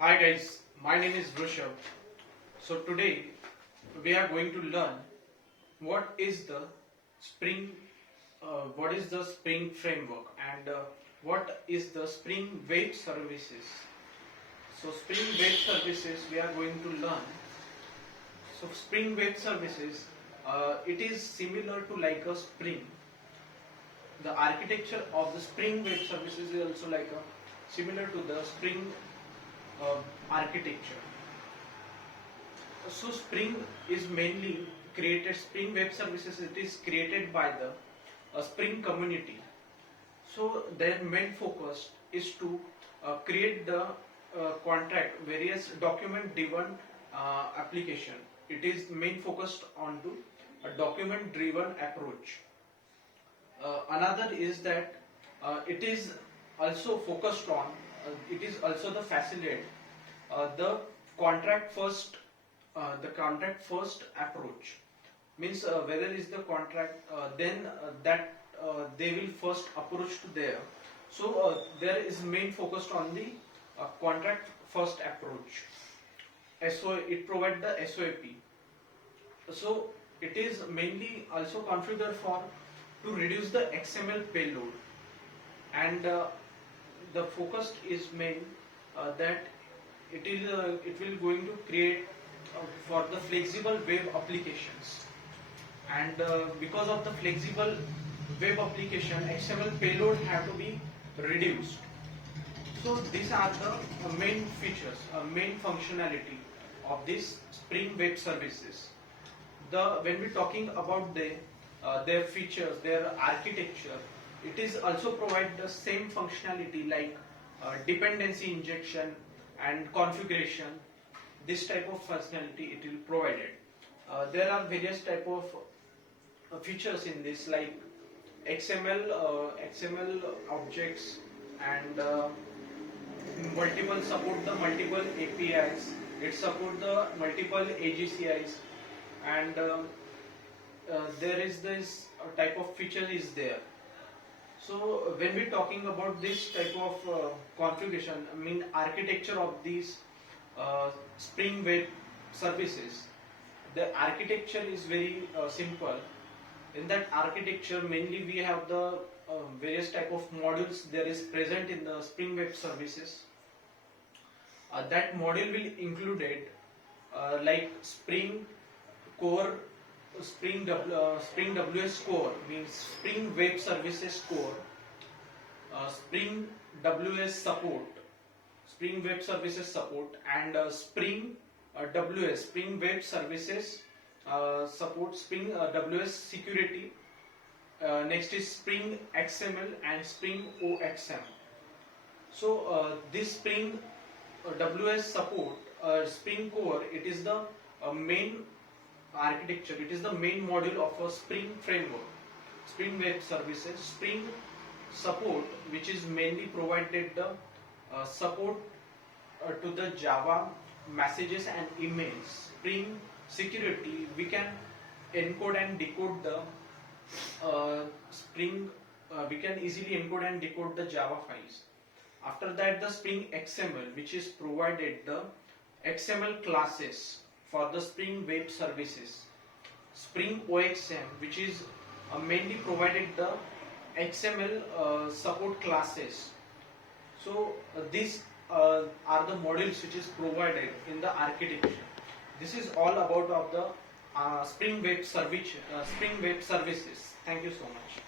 Hi guys, my name is Rushabh. So today we are going to learn what is the Spring, what is the Spring framework and what is the Spring Web Services. So Spring Web Services we are going to learn. So Spring Web Services, it is similar to like a Spring. The architecture of the Spring Web Services is also like a similar to the Spring architecture. So Spring is mainly created, Spring Web Services, it is created by the Spring community. So their main focus is to create the contract, various document driven application. It is main focused on to a document driven approach. Another is that it is also focused on, it is also the facilitate the contract first, the contract first approach. Means whether is the contract, then that they will first approach to there. So there is main focused on the contract first approach. So it provide the SOAP. So it is mainly also configured for to reduce the XML payload, and the focus is main that it will going to create for the flexible web applications, and because of the flexible web application XML payload have to be reduced. So these are the main features, main functionality of this Spring Web Services. When we're talking about their features, their architecture, it is also provide the same functionality like dependency injection and configuration. This type of functionality it will provide it. There are various type of features in this like XML objects, and multiple support the multiple APIs. It support the multiple AGCIs, and there is this type of feature is there. So when we're talking about this type of configuration, I mean architecture of these Spring Web services, the architecture is very simple. In that architecture, mainly we have the various type of modules there is present in the Spring Web services. That module will include like Spring Core, Spring WS Core means Spring Web Services Core, Spring WS Support, Spring Web Services Support, and Spring WS, Spring Web Services Support, Spring WS Security. Next is Spring XML and Spring OXM. So this Spring WS Support, Spring Core, it is the main architecture, it is the main module of a Spring framework, Spring Web Services. Spring Support, which is mainly provided the support to the Java messages and emails. Spring Security, we can encode and decode the we can easily encode and decode the Java files. After that, the Spring XML, which is provided the XML classes for the Spring Web Services. Spring OXM, which is mainly provided the XML support classes. So these are the modules which is provided in the architecture. This is all about of the Spring Web Services. Thank you so much.